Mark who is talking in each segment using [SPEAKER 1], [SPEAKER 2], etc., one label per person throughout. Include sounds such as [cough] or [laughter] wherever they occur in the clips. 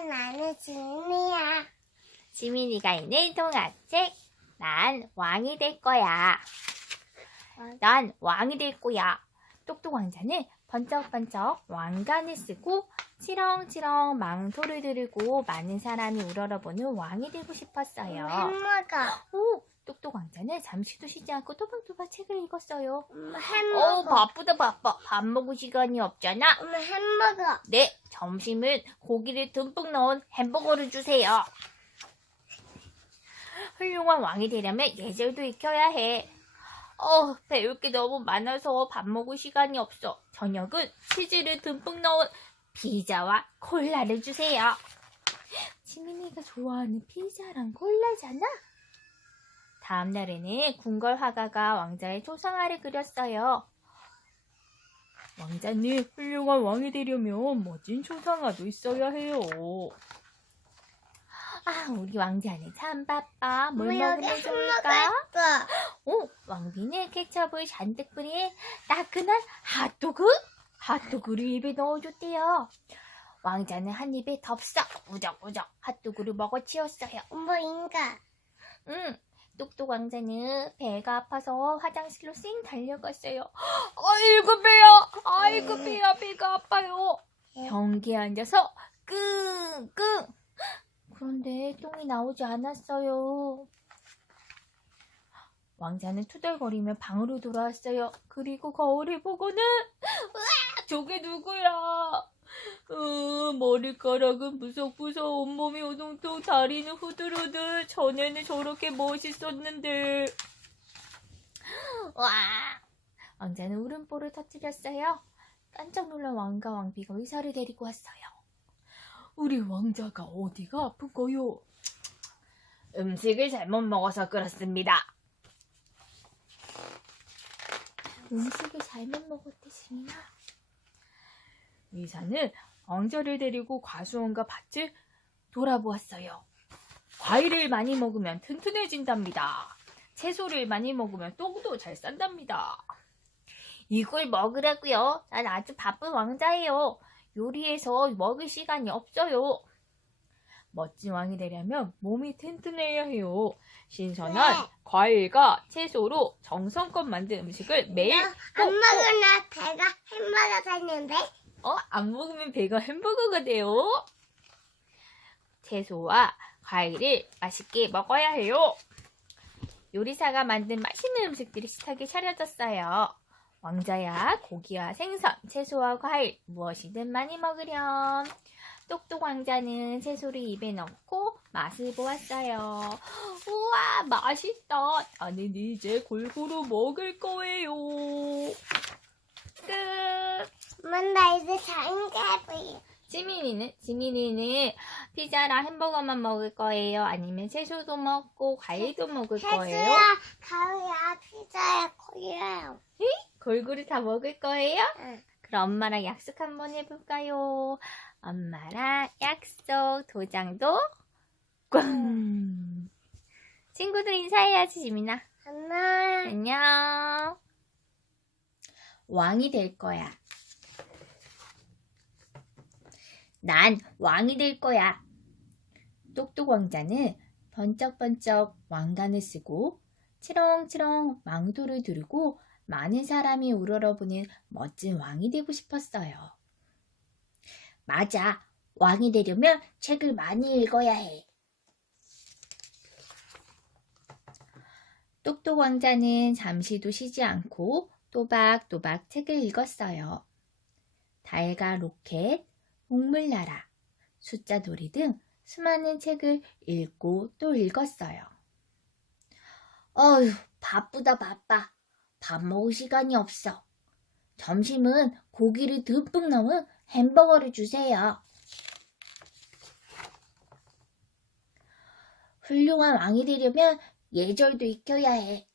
[SPEAKER 1] 나는 지민이야.
[SPEAKER 2] 지민이가 있는 동화책. 난 왕이 될 거야. 난 왕이 될 거야. 똑똑 왕자는 번쩍번쩍 왕관을 쓰고 치렁치렁 망토를 들고 많은 사람이 우러러보는 왕이 되고 싶었어요.
[SPEAKER 1] 햄버거.
[SPEAKER 2] 오, 똑똑 왕자는 잠시도 쉬지 않고 또박또박 책을 읽었어요.
[SPEAKER 1] 엄마
[SPEAKER 2] 어,
[SPEAKER 1] 햄버거.
[SPEAKER 2] 바쁘다 바빠. 밥 먹을 시간이 없잖아.
[SPEAKER 1] 엄마 햄버거.
[SPEAKER 2] 네, 점심은 고기를 듬뿍 넣은 햄버거를 주세요. 훌륭한 왕이 되려면 예절도 익혀야 해. 어, 배울 게 너무 많아서 밥 먹을 시간이 없어. 저녁은 치즈를 듬뿍 넣은 피자와 콜라를 주세요. 지민이가 좋아하는 피자랑 콜라잖아? 다음 날에는 궁궐 화가가 왕자의 초상화를 그렸어요. 왕자님, 훌륭한 왕이 되려면 멋진 초상화도 있어야 해요. 아, 우리 왕자는 참 바빠. 뭘 먹으면 좋을까? 오, 왕비는 케첩을 잔뜩 뿌린 따끈한 핫도그? 핫도그를 입에 넣어줬대요. 왕자는 한 입에 덥석 우적우적 핫도그를 먹어치웠어요.
[SPEAKER 1] 엄마 인가.
[SPEAKER 2] 응, 똑똑 왕자는 배가 아파서 화장실로 쌩 달려갔어요. [gasps] 아이고 배야, 아이고 배야, 배가 아파요. 변기에 앉아서 끙끙. 그런데 똥이 나오지 않았어요. 왕자는 투덜거리며 방으로 돌아왔어요. 그리고 거울을 보고는 [laughs] 으아, 저게 누구야? 으, 머리카락은 부석부석, 온몸이 오동통, 다리는 후들후들. 전에는 저렇게 멋있었는데. 와! 왕자는 울음보를 터뜨렸어요. 깜짝 놀란 왕과 왕비가 의사를 데리고 왔어요. 우리 왕자가 어디가 아픈 거요? 음식을 잘못 먹어서 그렇습니다. 음식을 잘못 먹었대, 지민아. 의사는 왕자를 데리고 과수원과 밭을 돌아보았어요. 과일을 많이 먹으면 튼튼해진답니다. 채소를 많이 먹으면 똥도 잘 싼답니다. 이걸 먹으라고요. 난 아주 바쁜 왕자예요. 요리해서 먹을 시간이 없어요. 멋진 왕이 되려면 몸이 튼튼해야 해요. 신선한
[SPEAKER 1] 네.
[SPEAKER 2] 과일과 채소로 정성껏 만든 음식을 매일
[SPEAKER 1] 나안 먹으나 배가 햄버거 됐는데.
[SPEAKER 2] 어? 안 먹으면 배가 햄버거가 돼요. 채소와 과일을 맛있게 먹어야 해요. 요리사가 만든 맛있는 음식들이 식탁에 차려졌어요. 왕자야 고기와 생선, 채소와 과일 무엇이든 많이 먹으렴. 똑똑 왕자는 채소를 입에 넣고 맛을 보았어요. 우와 맛있다. 나는 이제 골고루 먹을 거예요.
[SPEAKER 1] 이제 장갑이.
[SPEAKER 2] 지민이는 지민이는 피자랑 햄버거만 먹을 거예요? 아니면 채소도 먹고 과일도 먹을 거예요?
[SPEAKER 1] 해수야, 가루야, 피자야, 콜라야.
[SPEAKER 2] 골고루 다 먹을 거예요?
[SPEAKER 1] 응.
[SPEAKER 2] 그럼 엄마랑 약속 한번 해볼까요? 엄마랑 약속 도장도 꽝. 친구들 인사해야지 지민아.
[SPEAKER 1] 안녕.
[SPEAKER 2] 안녕. 왕이 될 거야. 난 왕이 될 거야. 똑똑 왕자는 번쩍번쩍 왕관을 쓰고 치렁치렁 망토를 들고 많은 사람이 우러러보는 멋진 왕이 되고 싶었어요. 맞아. 왕이 되려면 책을 많이 읽어야 해. 똑똑 왕자는 잠시도 쉬지 않고 또박또박 책을 읽었어요. 달과 로켓, 동물나라, 숫자놀이 등 수많은 책을 읽고 또 읽었어요. 어휴, 바쁘다 바빠. 밥 먹을 시간이 없어. 점심은 고기를 듬뿍 넣은 햄버거를 주세요. 훌륭한 왕이 되려면 예절도 익혀야 해.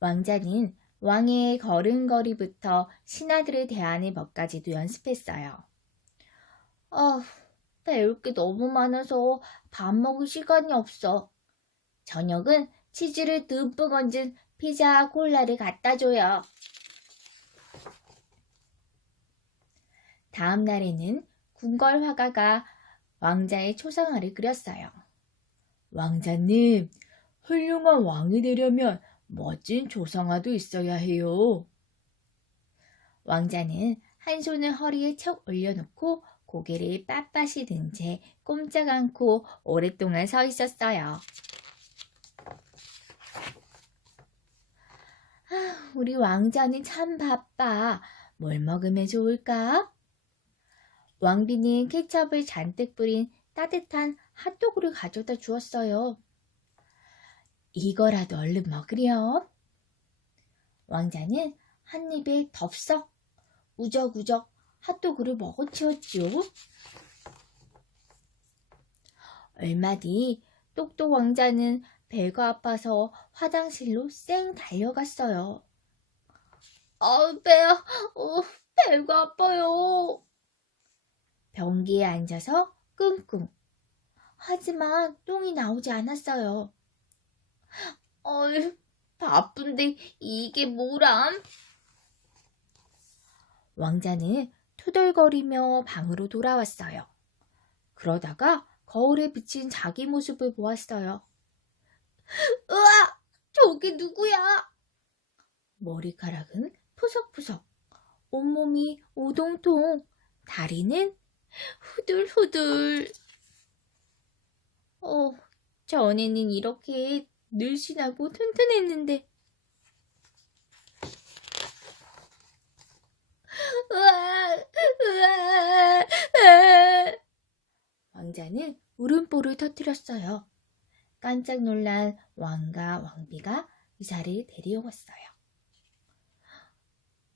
[SPEAKER 2] 왕자는 왕의 걸음걸이부터 신하들을 대하는 법까지도 연습했어요. 아, 배울 게 너무 많아서 밥 먹을 시간이 없어. 저녁은 치즈를 듬뿍 얹은 피자와 콜라를 갖다 줘요. 다음 날에는 궁궐 화가가 왕자의 초상화를 그렸어요. 왕자님, 훌륭한 왕이 되려면 멋진 초상화도 있어야 해요. 왕자는 한 손을 허리에 척 올려놓고 고개를 빳빳이 든 채 꼼짝 않고 오랫동안 서 있었어요. 아, 우리 왕자는 참 바빠. 뭘 먹으면 좋을까? 왕비는 케첩을 잔뜩 뿌린 따뜻한 핫도그를 가져다 주었어요. 이거라도 얼른 먹으렴. 왕자는 한 입에 덥석 우적우적 핫도그를 먹어치웠죠. 얼마 뒤 똑똑 왕자는 배가 아파서 화장실로 쌩 달려갔어요. 아, 배야, 어, 배가 아파요. 변기에 앉아서 끙끙. 하지만 똥이 나오지 않았어요. 어이, 바쁜데 이게 뭐람? 왕자는 투덜거리며 방으로 돌아왔어요. 그러다가 거울에 비친 자기 모습을 보았어요. 으아! 저게 누구야? 머리카락은 푸석푸석, 온몸이 오동통, 다리는 후들후들. 어, 전에는 이렇게 늘씬하고 튼튼했는데. 으아, 으아, 으아. 왕자는 울음보를 터뜨렸어요. 깜짝 놀란 왕과 왕비가 의사를 데려왔어요.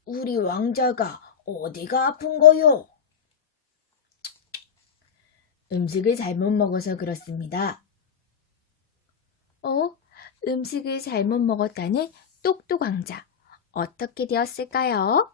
[SPEAKER 2] 우리 왕자가 어디가 아픈 거요? 음식을 잘못 먹어서 그렇습니다. 어? 음식을 잘못 먹었다는 똑똑 왕자. 어떻게 되었을까요?